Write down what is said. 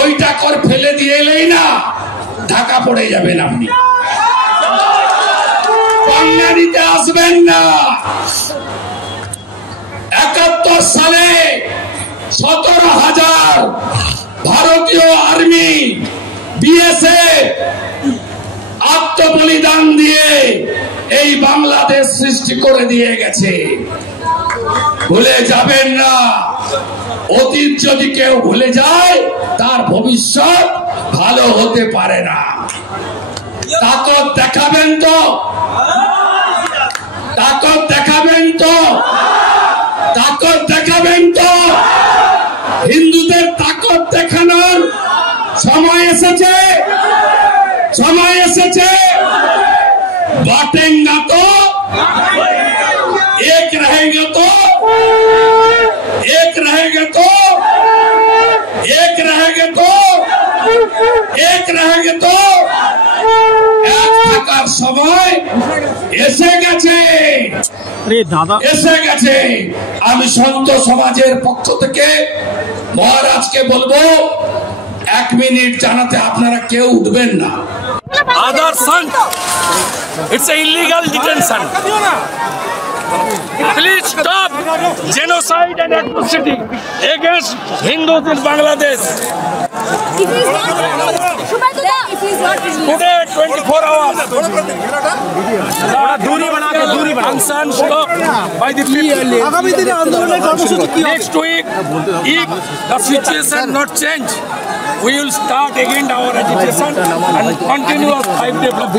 ওইটা কর ফেলে দিয়ে এলেই না ঢাকা পড়ে যাবেন আপনি। বাঙালিতে আসবেন না। 71 সালে 17,000 ভারতীয় আর্মি বিএসএফ আত্মবলিদান দিয়ে এই বাংলাদেশ সৃষ্টি করে দিয়ে গেছে। ভুলে যাবেন না। অতীত যদি কেউ ভুলে যায় তার ভবিষ্যৎ ভালো হতে পারে না। তাকত দেখাবেন তো, তাকত দেখাবেন তো, তাকত দেখাবেন তো। হিন্দুদের তাকত দেখানোর সময় এসেছে, সময় এসেছে। बांटेगा तो एक रहेगा तो एक रहेगा तो एक रहेगा तो एक रहेगा तो এক থাকার সময় এসে গেছে, এসে গেছে। আমি সন্ত সমাজের পক্ষ থেকে মহারাজকে বলবো 1 মিনিট জানাতে আপনারা কেউ উঠবেন না। Other son, it's an illegal detention. Please stop genocide and atrocity against Hindus in Bangladesh. Today, 24 hours. Unsan stopped by the people. Next week, if the situation not change, we will start again our agitation and continue our 5-day block.